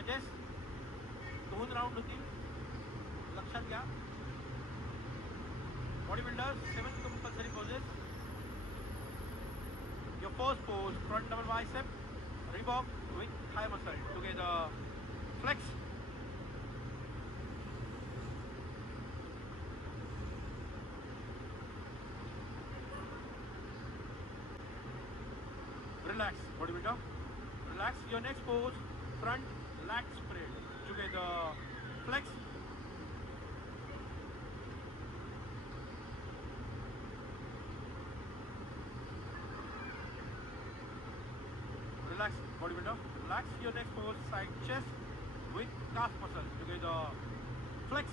जजेस 2 राऊंड होतील, लक्षात घ्या. Body builders 7 compulsory poses. Your first pose, front double bicep, Reebok with thigh muscle together, flex. Relax, bodybuilder. Relax. Your next pose, front lat spread together, flex. Relax, bodybuilder. Relax. Your next pose, side chest with calf muscle together, flex.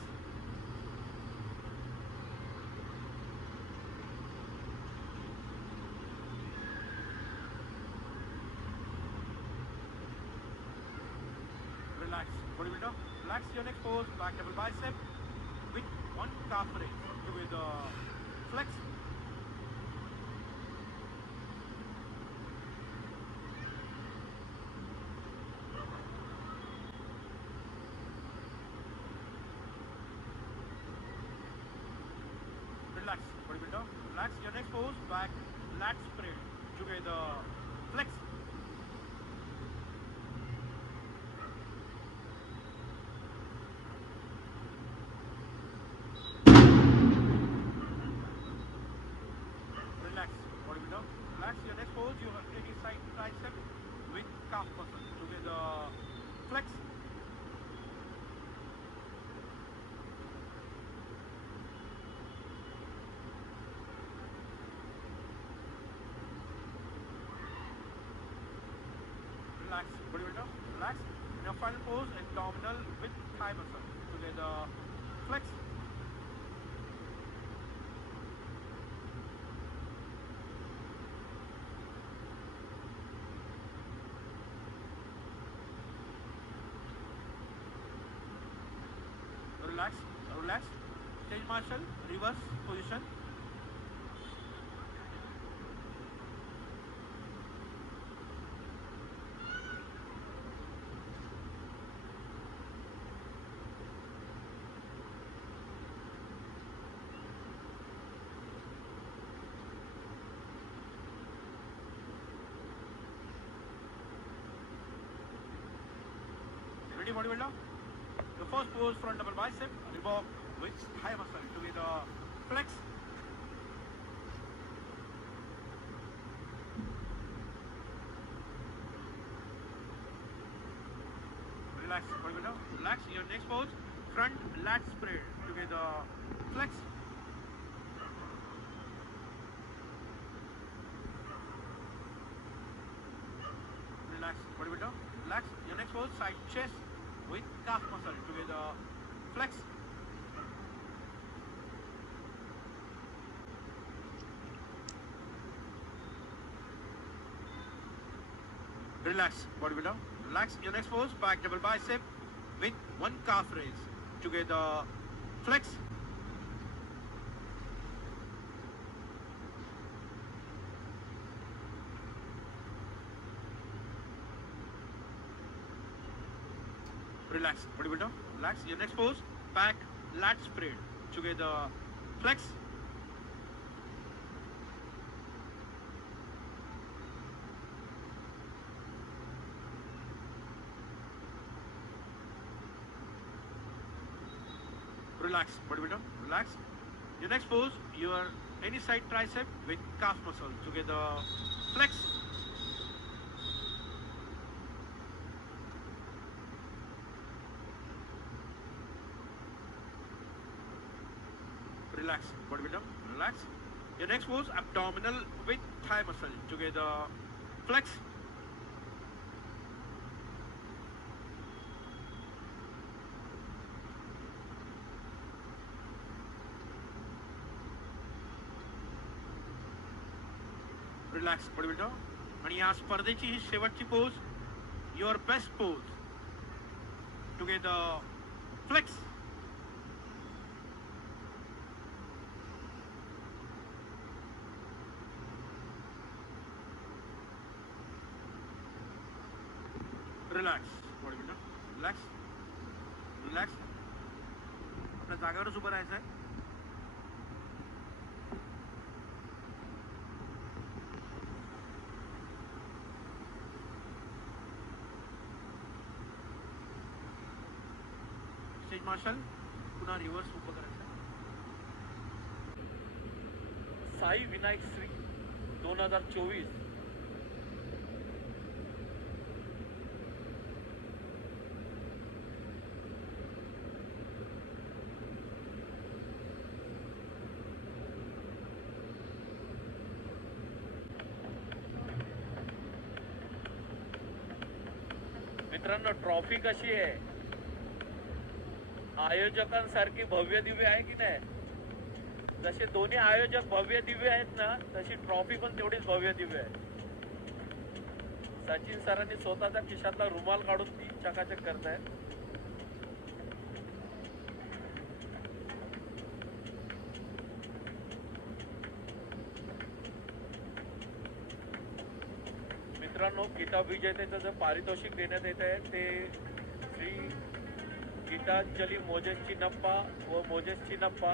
Relax, bodybuilder. Relax. Your next pose, back double bicep with one calf raise together, flex. Relax, bodybuilder. Relax. Your next pose, back lat spread together, flex. Relax, bodybuilder. Relax. Your next pose, you have any side tricep with calf muscle together, flex. Relax, bodybuilder. Relax. In your final pose, abdominal with thigh muscle together, flex. Relax, relax. Stage marshal, reverse position. Ready, bodybuilder? The first pose, front double bicep, Reebok with thigh muscle together, flex. Relax, bodybuilder. Relax. Your next pose, front lat spread together, flex. Relax, bodybuilder. Relax. Your next pose, side chest with calf muscle together, flex. Relax, bodybuilder. Relax. Your next pose, back double bicep with one calf raise together, flex. Relax, bodybuilder. Relax. Your next pose, back lat spread together, flex. Relax, bodybuilder. Relax. Your next pose, your any side tricep with calf muscle together, flex. Relax, bodybuilder. Relax. Your next pose, abdominal with thigh muscle together, flex. Relax, bodybuilder. आणि या स्पर्धेची ही शेवटची pose, your best pose together, flex. Relax, bodybuilder. Relax relax. आपल्या जागेवरच उभं राहायचं आहे. स्टेज मार्शल पुन्हा रिव्हर्स उभं करायचं. साई विनायक श्री 2024. मित्रांनो, ट्रॉफी कशी आहे? आयोजकांसारखी भव्य दिव्य आहे की नाही? जसे दोन्ही आयोजक भव्य दिव्य आहेत ना, तशी ट्रॉफी पण तेवढीच भव्य दिव्य आहे. सचिन सरांनी स्वतःच्या खिशातला रुमाल काढून ती चकाचक करतायत. मित्रांनो, किताब विजेतेचं जे पारितोषिक देण्यात येत आहे ते श्री गीतांजली मोजेस चिन्नप्पा व मोजेस चिन्नप्पा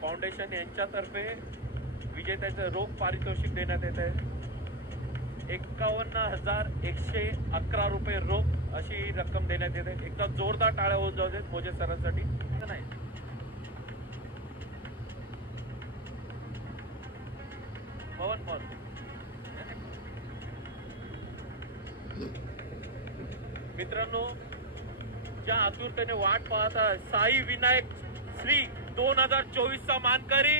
फाउंडेशन यांच्यातर्फे विजेत्याचं रोख पारितोषिक देण्यात येत आहे. 51,111 रुपये रोख अशी रक्कम देण्यात येते. एकदा जोरदार टाळ्या होऊन जाऊ देत मोजेस सरांसाठी. नाही, पवन मित्रांनो, ज्या आतुरतेने वाट पाहता साई विनायक श्री 2024 चा मानकरी